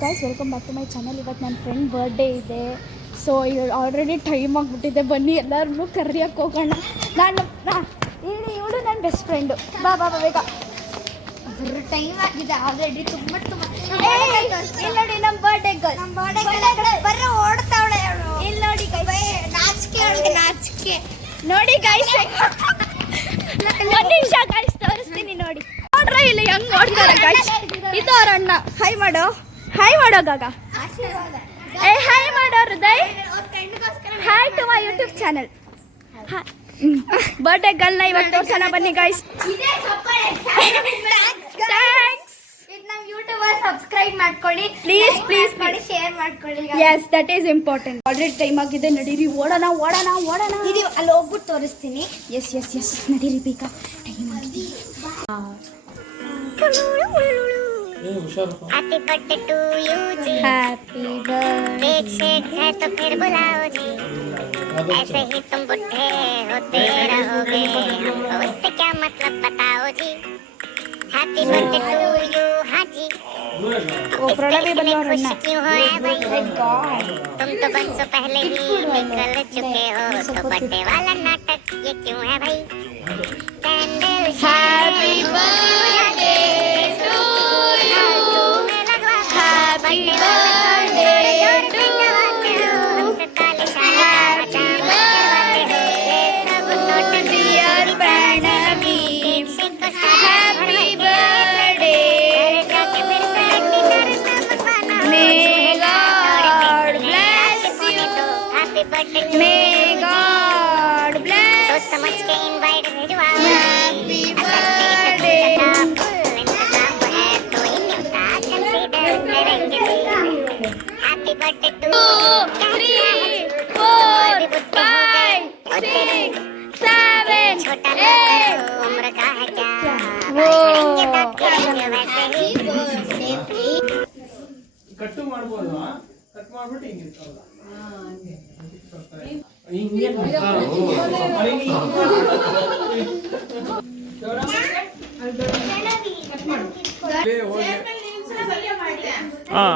Guys welcome back to my channel. ಇವತ್ತು ನನ್ನ friend birthday ಇದೆ. ಸೊ ಆಲ್ರೆಡಿ ಟೈಮ್ ಆಗಿಬಿಟ್ಟಿದೆ. ಬನ್ನಿ ಎಲ್ಲರೂ ಕರಿಯಕ್ಕೆ ಹೋಗೋಣ. ಇವಳು ನನ್ನ ಬೆಸ್ಟ್ ಫ್ರೆಂಡು. ಬಾ ಬಾ ಬೇಗ. ಟೈಮ್ ಆಗಿದೆ ಆಲ್ರೆಡಿ. ತುಂಬ ಇಲ್ಲಿ ನೋಡಿ ನಮ್ಮ ಬರ್ಡೇ ಗರ್ಲ್. ಬರ್ರೆ ಓಡ್ತಾವಳೆ ಅವಳು. ಇಲ್ಲಿ ನೋಡಿ ನಾಚಿಕೆ ನೋಡಿ ಗೈಸ್. ಒಂದು ನಿಮಿಷ ಗೈಸ್ ತೋರಿಸ್ತೀನಿ ನೋಡಿ. ನೋಡ್ರ ಇಲ್ಲಿ ಹೆಂಗ್ ನೋಡ್ತಾರೆ ಗೈಸ್. ಇದು ಅವ್ರ ಅಣ್ಣ. ಹಾಯ್ ಮಾಡೋ ಗಾಗ. ಹಾಯ್ ಮಾಡೋ Hriday. Hi to my YouTube channel. Birthday ಗರ್ಲ್ನ ಇವತ್ತು ತೋರ್ಸೋಣ ಬನ್ನಿ ಗೈಸ್. ಥ್ಯಾಂಕ್ಸ್. ನಮ್ಮ ಯೂಟ್ಯೂಬ್ ಸಬ್ಸ್ಕ್ರೈಬ್ ಮಾಡ್ಕೊಳ್ಳಿ, ಪ್ಲೀಸ್ ಮಾಡಿ ಶೇರ್ ಮಾಡ್ಕೊಳ್ಳಿ. Yes that is important. Already time ಆಗಿದೆ. ನಡೀರಿ ಓಡೋಣ. ಇದು ಅಲ್ಲಿ ಹೋಗ್ಬಿಟ್ಟು ತೋರಿಸ್ತೀನಿ. ಎಸ್ ನಡೀರಿ ಬೇಗ. ಟೈಮ್ ಆಗಿದೆ. Happy birthday to you ji. Happy birthday. Cake शेक है तो फिर बुलाओ जी। ऐसे ही तुम बुढ़े होते रहोगे, उससे क्या मतलब बताओ जी। Happy birthday to you. हाँ जी। ओ प्रणव भी बनवा रहा खुश है क्यों हो ऐ भाई? तुम तो बरसों पहले ही निकल चुके हो, तो बर्थडे वाला नाटक ये क्यों है भाई? Candle happy birthday to you. Happy birthday to dear Pranavi. Happy birthday. May God bless you. May God bless. समझ के इनवाइट भिजवाओ। Happy birthday. Happy birthday to 2 3 4 5 6 7 छोटा 8. उम्र का है क्या? वो वैसे ही ಕಟ್ಟು ಮಾಡ್ಬೋದು. ಕಟ್ ಮಾಡ್ಬಿಟ್ಟು ಹಿಂಗಿರ್ತಾವಲ್ಲ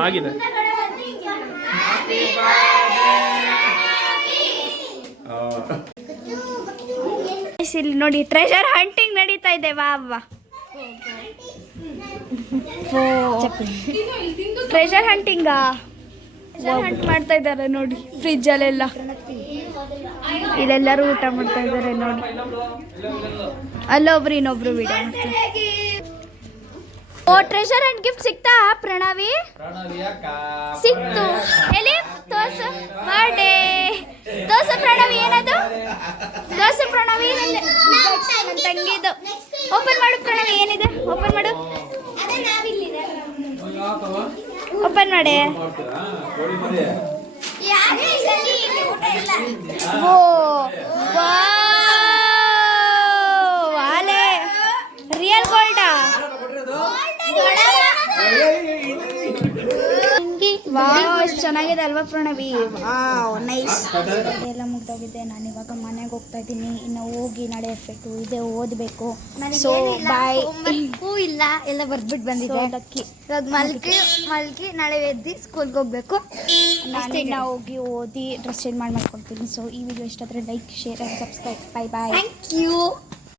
ಆಗಿದೆ. ಇಲ್ಲಿ ನೋಡಿ ಟ್ರೆಷರ್ ಹಂಟಿಂಗ್ ನಡೀತಾ ಇದೆ. ವಾ ಟ್ರೆಷರ್ ಹಂಟಿಂಗ್ ಮಾಡ್ತಾ ಇದ್ದಾರೆ ನೋಡಿ. ಫ್ರಿಜ್ ಅಲ್ಲೆಲ್ಲ ಇಲ್ಲೆಲ್ಲರೂ ಊಟ ಮಾಡ್ತಾ ಇದ್ದಾರೆ ನೋಡಿ. ಅಲ್ಲೊಬ್ರು ಇನ್ನೊಬ್ರು ವಿಡಿಯೋ ಮಾಡ್ತಾರೆ. ಓ ಟ್ರೆಷರ್ ಅಂಡ್ ಗಿಫ್ಟ್ ಸಿಕ್ತಾ ಪ್ರಣವಿ? ಸಿಕ್ತು. ಎಲ್ಲಿ ತೋರ್ಸು. ಬರ್ಡೇ ತೋರ್ಸು ಪ್ರಣವಿ. ಏನದು ತೋರ್ಸು ಪ್ರಣವಿ. ನನ್ನ ತಂಗಿದು. ಓಪನ್ ಮಾಡು ಪ್ರಣವಿ. ಏನಿದೆ ಓಪನ್ ಮಾಡು. ಓಪನ್ ಮಾಡಿ. ಓ ವಾಲೆ ರಿಯಲ್ ಗೋಲ್ಡಾ? ಎಷ್ಟು ಚೆನ್ನಾಗಿದೆ ಅಲ್ವಾ ಪ್ರಣವಿ? ನೈಸ್. ಎಲ್ಲ ಮುಗ್ದೋಗಿದೆ. ನಾನು ಇವಾಗ ಮನೆಗೆ ಹೋಗ್ತಾ ಇದ್ದೀನಿ. ಇನ್ನು ಹೋಗಿ ನಾಳೆ ಎಫೆಕ್ಟು ಇದೆ, ಓದಬೇಕು. So bye. ಇಲ್ಲ ಎಲ್ಲ ಬರ್ದ್ಬಿಟ್ಟು ಬಂದಿದೆ. ಇವಾಗ ಮಲ್ಕಿ ನಾಳೆ ಎದ್ದು ಸ್ಕೂಲ್ಗೆ ಹೋಗ್ಬೇಕು. ನಾನು ಹೋಗಿ ಓದಿ ಡ್ರೆಸ್ ಚೇಂಜ್ ಮಾಡ್ಕೊಡ್ತೀನಿ. ಸೊ ಈ ವಿಡಿಯೋ ಇಷ್ಟ ಆದರೆ like share and subscribe. Bye bye. Thank you.